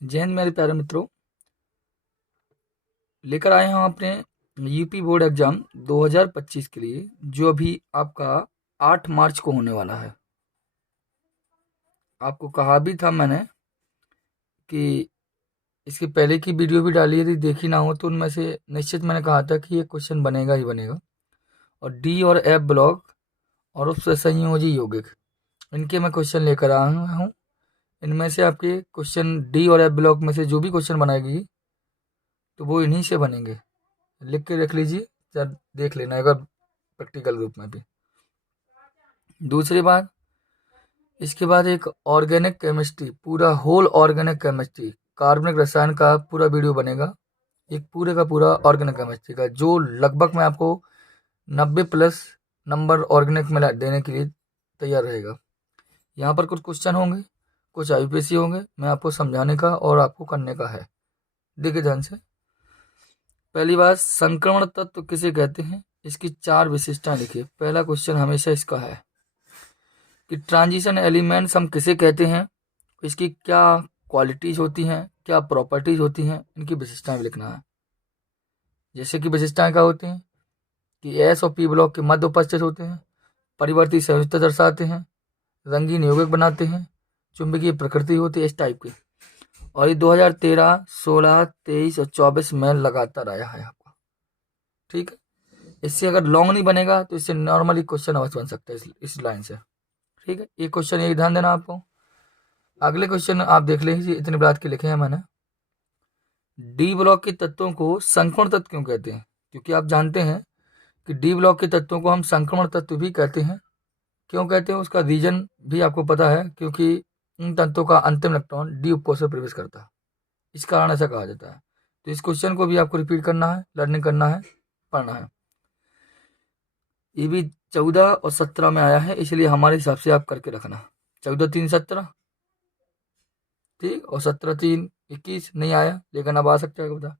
जय हिंद मेरे प्यारे मित्रों, लेकर आए हैं अपने यूपी बोर्ड एग्जाम 2025 के लिए, जो अभी आपका 8 मार्च को होने वाला है। आपको कहा भी था मैंने कि इसके पहले की वीडियो भी डाली, यदि देखी ना हो तो उनमें से निश्चित मैंने कहा था कि ये क्वेश्चन बनेगा ही बनेगा। और डी और एफ ब्लॉक और उससे संयोजी यौगिक, इनके मैं क्वेश्चन लेकर आया हूँ। इनमें से आपके क्वेश्चन डी और एफ ब्लॉक में से जो भी क्वेश्चन बनाएगी तो वो इन्हीं से बनेंगे। लिख के रख लीजिए, जब देख लेना अगर प्रैक्टिकल रूप में भी। दूसरी बात, इसके बाद एक ऑर्गेनिक केमिस्ट्री, पूरा होल ऑर्गेनिक केमिस्ट्री, कार्बनिक रसायन का पूरा वीडियो बनेगा, एक पूरे का पूरा ऑर्गेनिक केमिस्ट्री का, जो लगभग मैं आपको 90 प्लस नंबर ऑर्गेनिक में देने के लिए तैयार रहेगा। यहाँ पर कुछ क्वेश्चन होंगे, कुछ आईपीएससी होंगे, मैं आपको समझाने का और आपको करने का है। देखिए ध्यान से। पहली बात, संक्रमण तत्व किसे कहते हैं, इसकी 4 विशेषताएं लिखिए। पहला क्वेश्चन हमेशा इसका है कि ट्रांजिशन एलिमेंट्स हम किसे कहते हैं, इसकी क्या क्वालिटीज होती हैं, क्या प्रॉपर्टीज होती हैं, इनकी विशेषताएं भी लिखना है। जैसे कि विशेषताएं क्या होती हैं कि एस और पी ब्लॉक के मध्य उपस्थित होते हैं, परिवर्ती संयुजता दर्शाते हैं, रंगीन यौगिक बनाते हैं, चुंबकीय प्रकृति होती है, इस टाइप की। और ये 2013, 16, 23 और 24 में लगातार आया है आपका। ठीक है, इससे अगर लॉन्ग नहीं बनेगा तो इससे नॉर्मली क्वेश्चन अवश्य बन सकता है इस लाइन से। ठीक है, ये क्वेश्चन ये ध्यान देना आपको। अगले क्वेश्चन आप देख लीजिए, इतने बात के लिखे हैं मैंने। डी ब्लॉक के तत्वों को संक्रमण तत्व क्यों कहते हैं, क्योंकि आप जानते हैं कि डी ब्लॉक के तत्वों को हम संक्रमण तत्व भी कहते हैं। क्यों कहते हैं उसका रीजन भी आपको पता है, क्योंकि इन तत्वों का अंतिम इलेक्ट्रॉन डी उपकोष में प्रवेश करता है, इस कारण ऐसा कहा जाता है। तो इस क्वेश्चन को भी आपको रिपीट करना है, लर्निंग करना है, पढ़ना है। ये भी 14 और 17 में आया है, इसलिए हमारे हिसाब से आप करके रखना। 14 3 17, ठीक, और 17 3 21 नहीं आया, लेकिन अब आ सकता है बता।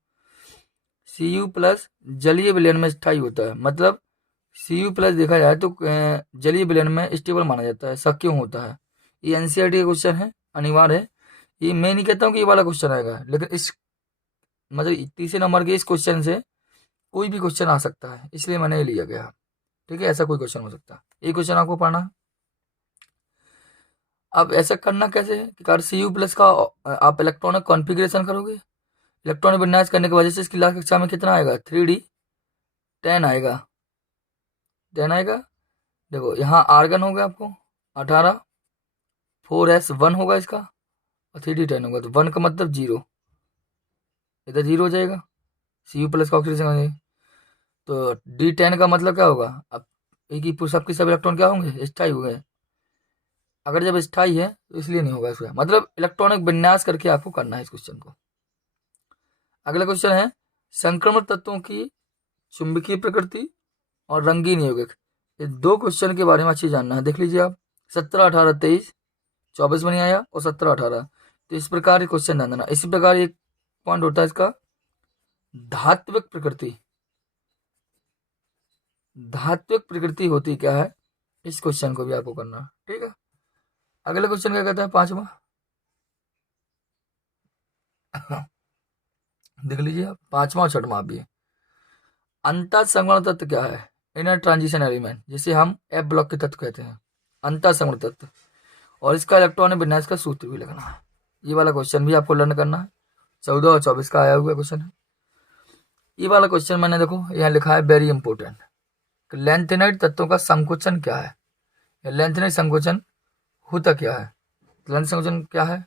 Cu प्लस जलीय विलयन में स्थायी होता है, मतलब Cu प्लस देखा जाए तो जलीय विलयन में स्टेबल माना जाता है। ऐसा क्यों होता है, ये एनसीईआरटी का क्वेश्चन है, अनिवार्य है। ये मैं नहीं कहता हूँ कि ये वाला क्वेश्चन आएगा, लेकिन इस मतलब तीसरे नंबर के इस क्वेश्चन से कोई भी क्वेश्चन आ सकता है, इसलिए मैंने ये लिया गया। ठीक है, ऐसा कोई क्वेश्चन हो सकता है, ये क्वेश्चन आपको पढ़ना है। अब ऐसा करना कैसे है कि कार Cu प्लस का आप इलेक्ट्रॉनिक कॉन्फ़िगरेशन करोगे, इलेक्ट्रॉनिक विन्यास करने की वजह से इसकी लास्ट कक्षा में कितना आएगा, 3D 10 आएगा, 10 आएगा। देखो यहाँ आर्गन हो गया आपको 18, 4s1 होगा इसका, और 3D 10 होगा, तो 1 का मतलब 0, इधर 0 हो जाएगा। Cu प्लस का ऑक्सीडेशन, तो D10 का मतलब क्या होगा, अब एक ही सबके सब इलेक्ट्रॉन क्या होंगे, स्थायी हो गए। अगर जब स्थायी है तो इसलिए नहीं होगा इसका, मतलब इलेक्ट्रॉनिक विन्यास करके आपको करना है इस क्वेश्चन को। अगला क्वेश्चन है संक्रमण तत्वों की चुंबकीय प्रकृति और रंगीन यौगिक। ये 2 क्वेश्चन के बारे में अच्छी जानना है, देख लीजिए आप। 17 18 23 24 में नहीं आया, और 17 18, तो इस प्रकार क्वेश्चन ध्यान देना। इसी प्रकार एक पॉइंट होता है इसका धात्विक प्रकृति। धात्विक प्रकृति होती क्या है, इस क्वेश्चन को भी आपको करना। ठीक है, अगला क्वेश्चन क्या कहता है, 5वां देख लीजिए आप, 5वां और 6वां भी। अंतर संवरण तत्व क्या है, इनर ट्रांजिशन एलिमेंट, जिसे हम एफ ब्लॉक के तत्व कहते हैं, अंतर संवरण तत्व, और इसका इलेक्ट्रॉनिक विन्यास का सूत्र भी लगना है। ये वाला क्वेश्चन भी आपको लर्न करना है, 14 और 24 का आया हुआ क्वेश्चन है। ये वाला क्वेश्चन मैंने देखो यहाँ लिखा है, वेरी इंपॉर्टेंट। लेंथेनाइड तत्वों का संकोचन क्या है, लेंथेनाइड संकोचन होता क्या है, लेंथ संकोचन क्या है।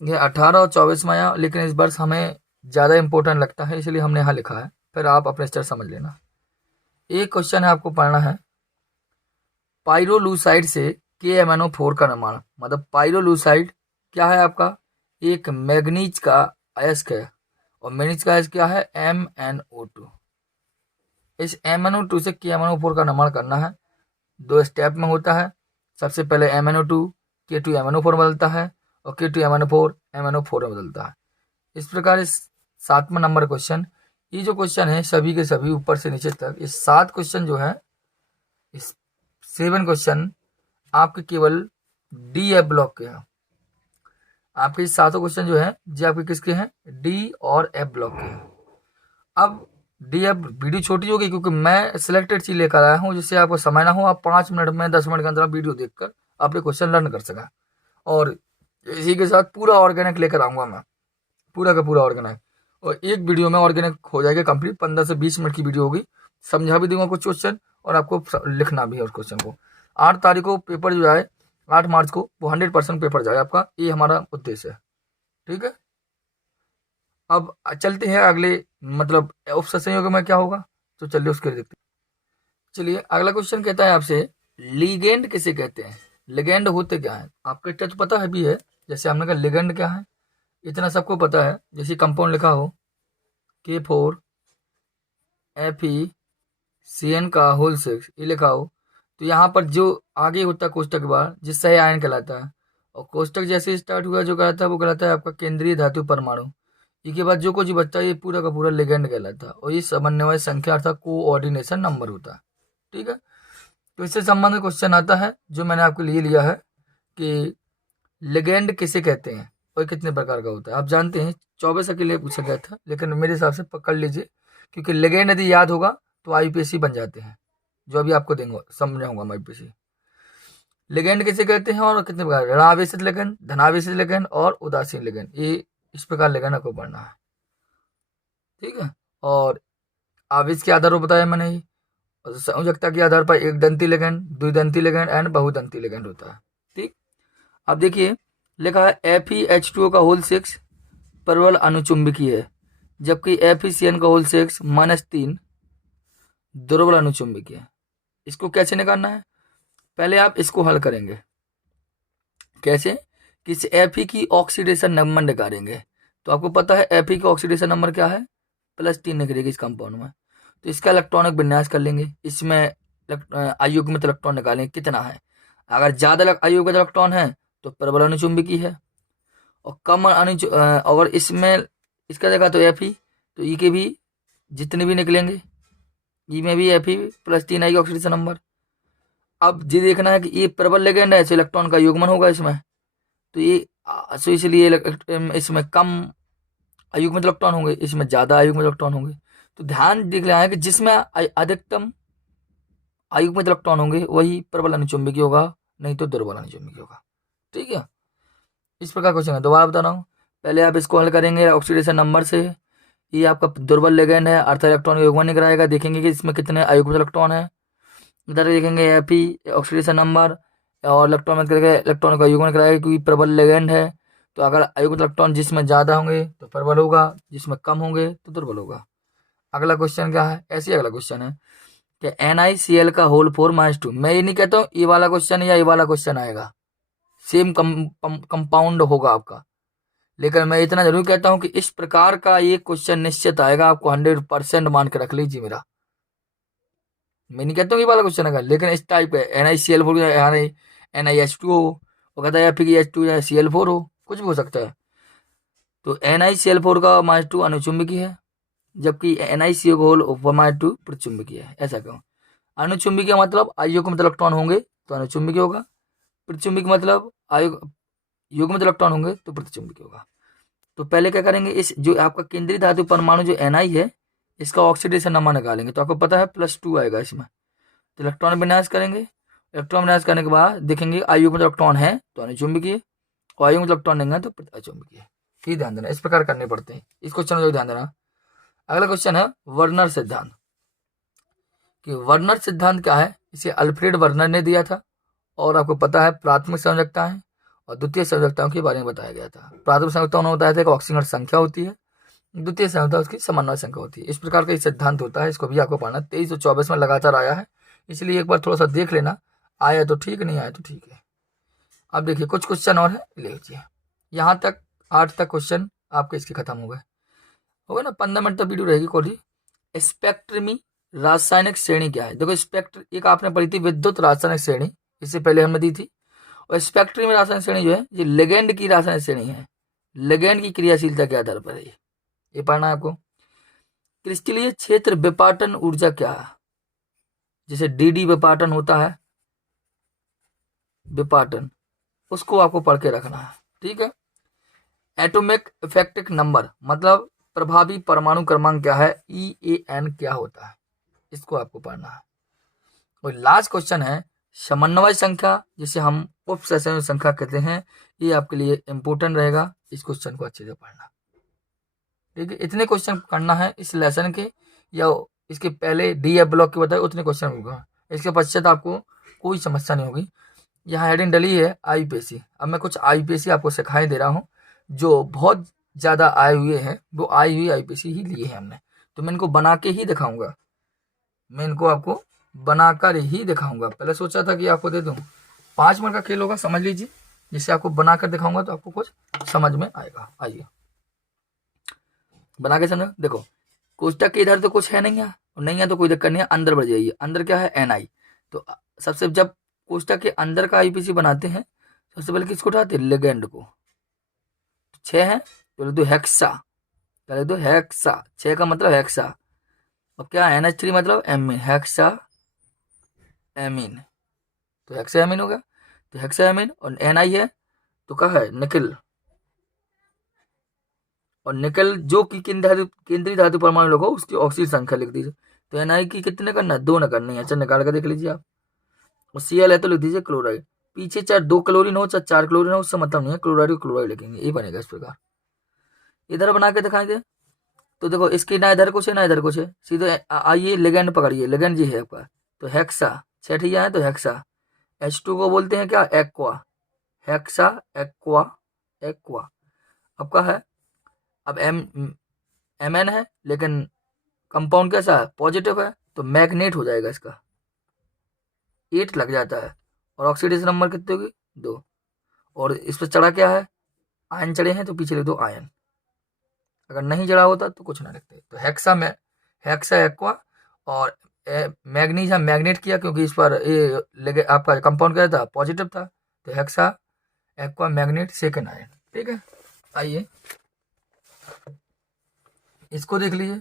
ये 18 और 24 में आया, लेकिन इस वर्ष हमें ज़्यादा इंपॉर्टेंट लगता है, इसलिए हमने यहाँ लिखा है, फिर आप अपने स्तर समझ लेना। एक क्वेश्चन है आपको पढ़ना है, पाइरोलूसाइड से KMnO4 का निर्माण, मतलब पाइरोलूसाइड क्या है आपका, एक मैग्नीज का अयस्क है, और मैग्नीज का अयस्क क्या है, MnO2। इस MnO2 से KMnO4 का निर्माण करना है, 2 स्टेप में होता है। सबसे पहले MnO2 K2MnO4 में बदलता है, और K2MnO4 MnO4 में बदलता है। इस प्रकार इस 7वां नंबर क्वेश्चन, ये जो क्वेश्चन है सभी के सभी ऊपर से नीचे तक, ये 7 क्वेश्चन जो है, इस 7 क्वेश्चन आपके केवल DF ब्लॉक के हैं। आपके 7 क्वेश्चन जो है जी आपके किसके हैं, डी और एफ ब्लॉक के हैं। अब डी एफ वीडियो छोटी होगी क्योंकि मैं सिलेक्टेड चीज लेकर आया हूँ जिससे आपको समय ना हो, आप 5 मिनट में 10 मिनट के अंदर वीडियो देखकर अपने क्वेश्चन लर्न कर सकें। और इसी के साथ पूरा ऑर्गेनिक लेकर आऊंगा मैं, पूरा का पूरा ऑर्गेनिक। और एक वीडियो में ऑर्गेनिक हो जाएगा कंप्लीट, 15 से 20 मिनट की वीडियो होगी। समझा भी दूंगा कुछ क्वेश्चन और आपको लिखना भी है उस क्वेश्चन को। 8 तारीख को पेपर जो है, 8 मार्च को वो 100% पेपर जाए आपका, ये हमारा उद्देश्य है। ठीक है, अब चलते हैं अगले मतलब ऑप्शन संयोग में क्या होगा, तो चलिए उसके लिए देखते हैं। चलिए अगला क्वेश्चन कहता है आपसे, लिगेंड किसे कहते हैं। लिगेंड होते क्या है, आपको इतना तो पता है भी है, जैसे हमने कहा लिगेंड क्या है इतना सबको पता है। जैसे कंपाउंड लिखा हो K4FeCN का होल 6 ये लिखा हो, तो यहाँ पर जो आगे होता है कोष्टक के बाद जिससे आयन कहलाता है, और कोष्टक जैसे स्टार्ट हुआ जो कहलाता है वो कहलाता है आपका केंद्रीय धातु परमाणु। इसके बाद जो कुछ बचता है ये पूरा का पूरा लिगेंड कहलाता है, और ये समन्वय संख्या अर्थात कोऑर्डिनेशन नंबर होता है। ठीक है, तो इससे संबंधित क्वेश्चन आता है जो मैंने आपके लिए लिया है कि लिगेंड किसे कहते हैं और कितने प्रकार का होता है। आप जानते हैं 24 के लिए पूछा गया था, लेकिन मेरे हिसाब से पकड़ लीजिए क्योंकि लिगेंड यदि याद होगा तो आईपीएससी बन जाते हैं, जो अभी आपको देंगे समझाऊंगा मैं आईपीएससी। लिगेंड किसे कहते हैं और कितने प्रकार, ऋणावेशित लिगेंड, धनावेशित लिगेंड और उदासीन लिगेंड, ये इस प्रकार लिगेंड आपको पढ़ना है। ठीक है, और आवेश के आधार पर बताया मैंने ही, संयोजकता के आधार पर एक दंती लिगेंड, द्विदंती लिगेंड एंड बहुदंती लिगेंड होता है। ठीक, अब देखिए लिखा है FeH2O का होल 6 प्रबल अनुचुंबकीय है, जबकि FeCN का होल 6 -3 दुर्बल अनुचुंबकीय है। इसको कैसे निकालना है, पहले आप इसको हल करेंगे। कैसे, कि Fe की ऑक्सीडेशन नंबर निकालेंगे, तो आपको पता है Fe का ऑक्सीडेशन नंबर क्या है, +3 निकलेगी इस कंपाउंड में। तो इसका इलेक्ट्रॉनिक विन्यास कर लेंगे, इसमें अयुग्मित इलेक्ट्रॉन निकालेंगे कितना है। अगर ज्यादा अयुग्मित इलेक्ट्रॉन है तो प्रबल अनुचुंबकीय है, और कम और इसमें इसका देखा तो Fe, तो ई के भी जितने भी निकलेंगे ई में भी Fe +3 आएगी ऑक्सीडेशन नंबर। अब ये देखना है कि ये प्रबल लिगेंड है तो इलेक्ट्रॉन का युग्मन होगा इसमें, तो ये सो इसलिए इसमें कम अयुग्मित इलेक्ट्रॉन होंगे, इसमें ज्यादा अयुग्मित इलेक्ट्रॉन होंगे। तो ध्यान दिखना है कि जिसमें अधिकतम अयुग्मित इलेक्ट्रॉन होंगे वही प्रबल अनुचुंबकीय होगा, नहीं तो दुर्बल अनुचुंबकीय होगा। ठीक है, इस प्रकार क्वेश्चन है, दोबारा बता रहा हूँ। पहले आप इसको हल करेंगे ऑक्सीडेशन नंबर से, ये आपका दुर्बल लिगेंड है, अर्थ इलेक्ट्रॉन का युग्मन निकल आएगा, देखेंगे कि इसमें कितने अयुग्मित इलेक्ट्रॉन है। इधर देखेंगे Fe ऑक्सीडेशन नंबर और इलेक्ट्रॉन में करके इलेक्ट्रॉन का युग्मन निकल आएगा, क्योंकि प्रबल लिगेंड है। तो अगर अयुग्मित इलेक्ट्रॉन जिसमें ज्यादा होंगे तो प्रबल होगा, जिसमें कम होंगे तो दुर्बल होगा। अगला क्वेश्चन क्या है, ऐसे अगला क्वेश्चन है कि NiCl का होल 4-2। मैं ये नहीं कहता हूँ ये वाला क्वेश्चन या ये वाला क्वेश्चन आएगा, सेम कंपाउंड होगा आपका, लेकिन मैं इतना जरूर कहता हूं कि इस प्रकार का ये क्वेश्चन निश्चित आएगा, आपको 100% मान के रख लीजिए मेरा। मैं नहीं कहता हूँ ये वाला क्वेश्चन आएगा, लेकिन इस टाइप का NiCl4 NiH2 हो, वो कहता है फिर H2 या Cl4 हो, कुछ भी हो सकता है। तो NiCl4 का -2 अनुचुंबकीय है, जबकि NiCl का होल -2 प्रतिचुंबकीय है। ऐसा क्यों, अनुचुंबकीय मतलब अयुग्मित इलेक्ट्रॉन होंगे तो अनुचुंबकीय होगा, प्रतिचुंबकीय मतलब युग्मित इलेक्ट्रॉन होंगे तो प्रतिचुंबकीय होगा। तो पहले क्या करेंगे, इस जो आपका केंद्रीय धातु परमाणु जो Ni है इसका ऑक्सीडेशन नंबर निकालेंगे, तो आपको पता है +2 आएगा इसमें। तो इलेक्ट्रॉन विन्यास करेंगे, इलेक्ट्रॉन विन्यास करने के बाद देखेंगे अयुग्मित इलेक्ट्रॉन है तो अनुचुंबकीय, और अयुग्मित इलेक्ट्रॉन नहीं है तो अचुंबकीय। ठीक, ध्यान देना, इस प्रकार करने पड़ते हैं। इस क्वेश्चन में ध्यान देना। अगला क्वेश्चन है वर्नर सिद्धांत, कि वर्नर सिद्धांत क्या है, इसे अल्फ्रेड वर्नर ने दिया था, और आपको पता है प्राथमिक संयोजकताएं और द्वितीय संयोजकताओं के बारे में बताया गया था। प्राथमिक संयोजकता उन्होंने बताया था कि ऑक्सीजन संख्या होती है, द्वितीय संयोजकता उसकी समन्वय संख्या होती है। इस प्रकार का सिद्धांत होता है, इसको भी आपको पढ़ना। 23 और 24 में लगातार आया है, इसलिए एक बार थोड़ा सा देख लेना, आया तो ठीक, नहीं आया तो ठीक है। अब देखिए कुछ क्वेश्चन और है, ले लीजिए। यहाँ तक 8 तक क्वेश्चन आपके इसके खत्म हो गए ना, 15 मिनट तक वीडियो रहेगी कोडी। स्पेक्ट्रमी रासायनिक श्रेणी क्या है, देखो स्पेक्ट्र एक आपने पढ़ी थी विद्युत रासायनिक श्रेणी, इससे पहले हमने दी थी। और स्पेक्ट्रम में रासायनिक श्रेणी जो है ये लिगेंड की रासायनिक श्रेणी है, लिगेंड की क्रियाशीलता के आधार पर है ये पढ़ना है आपको। क्रिस्टलीय क्षेत्र विपाटन ऊर्जा क्या है, जैसे DD विपाटन होता है, विपाटन उसको आपको पढ़ के रखना है। ठीक है, एटॉमिक इफेक्टिव नंबर मतलब प्रभावी परमाणु क्रमांक क्या है, EAN क्या होता है, इसको आपको पढ़ना है। और लास्ट क्वेश्चन है समन्वय संख्या, जिसे हम उप समन्वय संख्या कहते हैं। ये आपके लिए इंपोर्टेंट रहेगा, इस क्वेश्चन को अच्छे से पढ़ना। ठीक है, इतने क्वेश्चन करना है इस लेसन के, या इसके पहले DF ब्लॉक के बताए उतने क्वेश्चन होगा। इसके पश्चात आपको कोई समस्या नहीं होगी। यहाँ हेडिंग डली है IPSC। अब मैं कुछ IPSC आपको सिखाई दे रहा हूँ जो बहुत ज़्यादा आए हुए हैं, वो आई हुई IPSC ही लिए हैं हमने, तो मैं इनको बना के ही दिखाऊंगा। मैं इनको आपको बनाकर ही दिखाऊंगा। पहले सोचा था कि आपको दे दूं, 5 मिनट का खेल होगा, समझ लीजिए। जिससे आपको बनाकर दिखाऊंगा तो आपको कुछ समझ में आएगा। आइए बना के समझो। देखो कोष्टक के इधर तो कुछ है नहीं है, और नहीं है तो कोई दिक्कत नहीं है, अंदर बढ़ जाइए। अंदर क्या है, NI। तो सबसे जब कोष्टक के अंदर का IPSC बनाते हैं, सबसे पहले किसको उठाते हैं, लिगेंड को। 6 है तो लिख दो हेक्सा, पहले दो हेक्सा, 6 का मतलब हेक्सा। और क्या NH3 मतलब एमीन, हेक्सा एमीन, तो हेक्सा एमीन हो गया। तो हेक्सा एमीन और NI है तो क्या है, निकल। और निकल जो कि केंद्रीय धातु परमाणु लोग हो उसकी ऑक्सीजन संख्या लिख दीजिए। तो NI की कितने करना है, 2 न करनी है। अच्छा निकाल कर देख लीजिए आप। और Cl है तो लिख दीजिए क्लोराइड। पीछे चाहे 2 क्लोरीन हो चाहे 4 क्लोरीन हो, उससे मतलब नहीं है, क्लोराइड को क्लोराइड लिखेंगे, ये बनेगा इस प्रकार। इधर बना के दिखाई दे तो देखो इसकी ना इधर कुछ है ना इधर कुछ है, सीधे आइए लिगेंड पकड़िए। लिगेंड जी है आपका, तो हेक्सा 6 ठिया है तो हेक्सा। H2 को बोलते हैं क्या, एक्वा, हेक्सा एक्वा, एक्वा। अब क्या है, अब Mn है लेकिन कंपाउंड कैसा है, पॉजिटिव है, तो मैग्नेट हो जाएगा इसका, 8 लग जाता है। और ऑक्सीडेशन नंबर कितने होगी, 2। और इस पर चढ़ा क्या है, आयन चढ़े हैं तो पीछे लिख दो आयन। अगर नहीं चढ़ा होता तो कुछ ना लिखते। तो हेक्सा में हेक्सा एक्वा, और मैग्नीज हम मैग्नेट किया क्योंकि इस पर ये लगे आपका कंपाउंड क्या था, पॉजिटिव था, तो hexa aqua magnet second ion. ठीक है, आइए इसको देख लीजिए,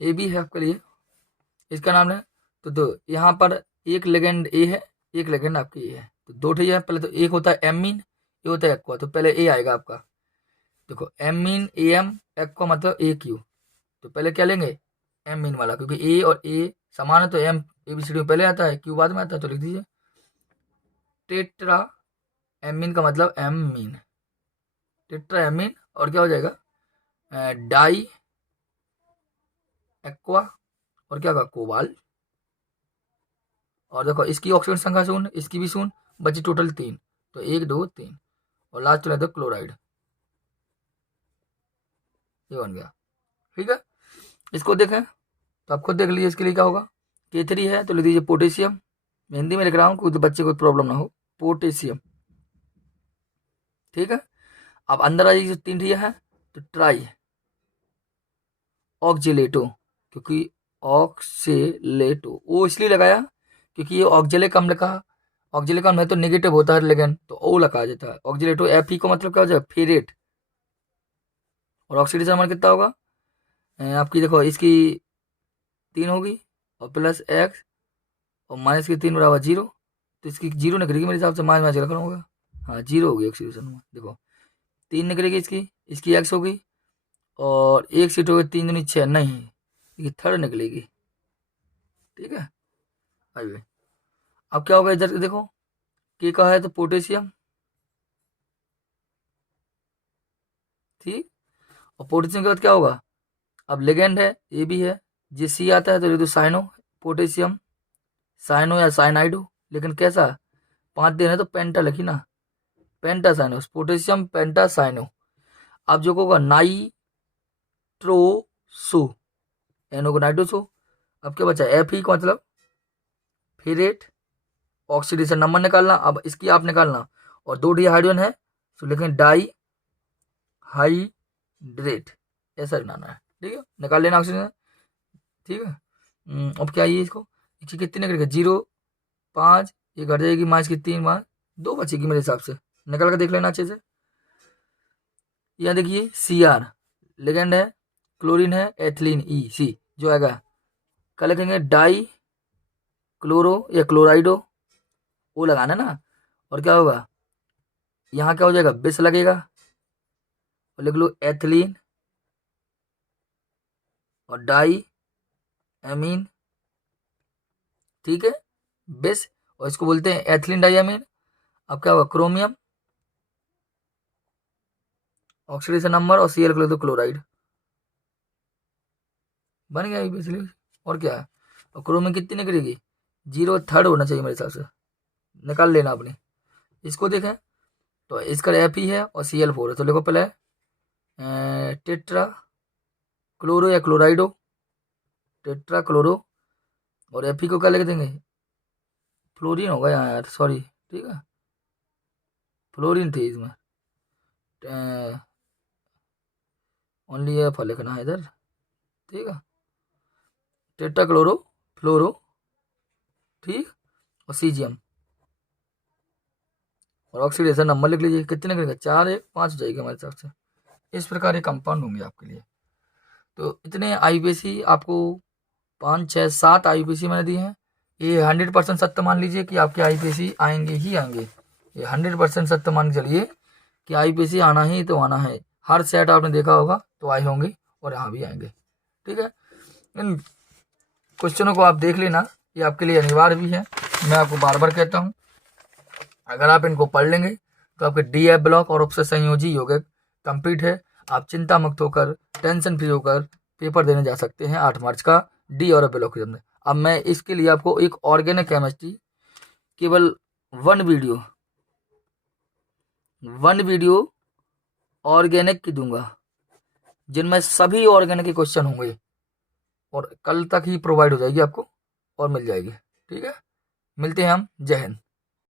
ये भी है आपके लिए, इसका नाम है। तो यहाँ पर एक लेगेंड ए है, एक लेगेंड आपकी ए है, तो 2 ठे है। पहले तो एक होता है एमीन, ये होता है एक्वा, तो पहले ए आएगा आपका। देखो एमीन AM, एक्वा मतलब AQ, तो पहले क्या लेंगे, एमीन वाला, क्योंकि ए और ए समान है तो एम ABCD में पहले आता है, क्यू बाद में आता है, तो लिख दीजिए टेट्रा एमीन का मतलब एमीन, टेट्रा एमीन। और क्या हो जाएगा, डाई एक्वा, और क्या होगा, कोबाल्ट। और देखो इसकी ऑक्सीजन संख्या 0, इसकी भी 0, बची टोटल 3, तो 1 2 3, और लास्ट में क्लोराइड, ये बन गया। ठीक है, इसको देखें तो आप खुद देख लीजिए इसके लिए क्या होगा। K3 है तो लिख दीजिए पोटेशियम, मैं हिंदी में लिख रहा हूँ कोई बच्चे को प्रॉब्लम ना हो, पोटेशियम। ठीक है, अब अंदर आ जाइए, 3 ठिया है तो ट्राई ऑक्जेलेटो, क्योंकि ऑक्सेलेटो वो इसलिए लगाया क्योंकि ये ऑक्जेलिक अम्ल का, ऑक्जेलिक अम्ल है तो नेगेटिव होता है लेकिन, तो ओ लगा देता है ऑक्जेलेटो। Fe को मतलब क्या हो जाएगा, फेरेट। और ऑक्सीडेशन नंबर कितना होगा, आपकी देखो इसकी 3 होगी, और प्लस एक्स, और माइनस की 3 बराबर 0, तो इसकी 0 निकलेगी मेरे हिसाब से, माइनस माइनस रखना होगा। हाँ 0 होगी ऑक्सीडेशन नंबर। देखो 3 निकलेगी इसकी, इसकी एक्स होगी, और 1 सीट होगी, 3 दूनी 6, नहीं ये थर्ड निकलेगी। ठीक है, आइए अब क्या होगा, इधर देखो के का है तो पोटेशियम, ठीक। और पोटेशियम के बाद क्या होगा, अब लेगेंड है, ये भी है, जे सी आता है तो ये तो साइनो पोटेशियम, साइनो या साइनाइडो, लेकिन कैसा 5 दिन है तो पेंटा लिखी ना, पेंटा साइनो, पोटेशियम पेंटा साइनो। अब जो होगा नाइट्रोसो, एनो को नाइट्रोसो। अब क्या बचा, Fe का मतलब फेरेट, ऑक्सीडेशन नंबर निकालना, अब इसकी आप निकालना। और 2 डी हाइड्रोजन है तो लिखें डाई हाइड्रेट, ऐसा बनाना है। ठीक है, निकाल लेना ऑक्सीजन। ठीक है, अब क्या ये इसको, इसकी कितनी निकलेगा, 0 5, ये घट जाएगी, माइनस की 3 मार 2 बचेगी मेरे हिसाब से, निकाल कर देख लेना अच्छे से। यहाँ देखिए Cr लेगेंड है, क्लोरीन है, एथिलीन EC जो आएगा, क्या लिखेंगे, डाई क्लोरो या क्लोराइडो, वो लगाना ना। और क्या होगा, यहाँ क्या हो जाएगा, बिस लगेगा, और लिख लो एथिलीन और डाई एमीन, ठीक है, बेस, और इसको बोलते हैं एथिलीन डाई एमीन। अब क्या होगा, क्रोमियम, ऑक्सीडेशन नंबर और Cl लिख दो क्लोराइड, बन गया बेसिकली। और क्या है, और क्रोमियम कितनी निकलेगी, 0/3 होना चाहिए मेरे हिसाब से, निकाल लेना अपनी। इसको देखें तो इसका Fe है और Cl4 है, तो लिखो पहले टेट्रा क्लोरो या क्लोराइडो, टेट्रा क्लोरो, और Fe को क्या लिख देंगे, फ्लोरीन होगा यहाँ यार, सॉरी, ठीक है, फ्लोरीन थी इसमें, ओनली एफ लिखना है इधर, ठीक है, टेट्रा क्लोरो फ्लोरो, ठीक, और सीजियम, और ऑक्सीडेशन नंबर लिख लीजिए, कितने करेगा, 4 1 5 हो जाएगा हमारे हिसाब से। इस प्रकार ये कंपाउंड होंगे आपके लिए। तो इतने आईपीसी आपको 5 6 7 आईपीसी मैंने दिए हैं। ये 100% सत्य मान लीजिए कि आपके आईपीसी आएंगे ही आएंगे, ये 100% सत्य मान के चलिए कि आईपीसी आना ही तो आना है। हर सेट आपने देखा होगा तो आए होंगे और यहाँ भी आएंगे, ठीक है। इन क्वेश्चनों को आप देख लेना, ये आपके लिए अनिवार्य भी है। मैं आपको बार बार कहता हूँ, अगर आप इनको पढ़ लेंगे तो आपके DF ब्लॉक और उपसे संयोजी यौगिक कंप्लीट है। आप चिंता मुक्त होकर, टेंशन फ्री होकर पेपर देने जा सकते हैं 8 मार्च का डी और एफ ब्लॉक के अंदर। अब मैं इसके लिए आपको एक ऑर्गेनिक केमिस्ट्री केवल वन वीडियो ऑर्गेनिक की दूंगा, जिनमें सभी ऑर्गेनिक के क्वेश्चन होंगे, और कल तक ही प्रोवाइड हो जाएगी आपको और मिल जाएगी, ठीक है। मिलते हैं हम, जय हिंद।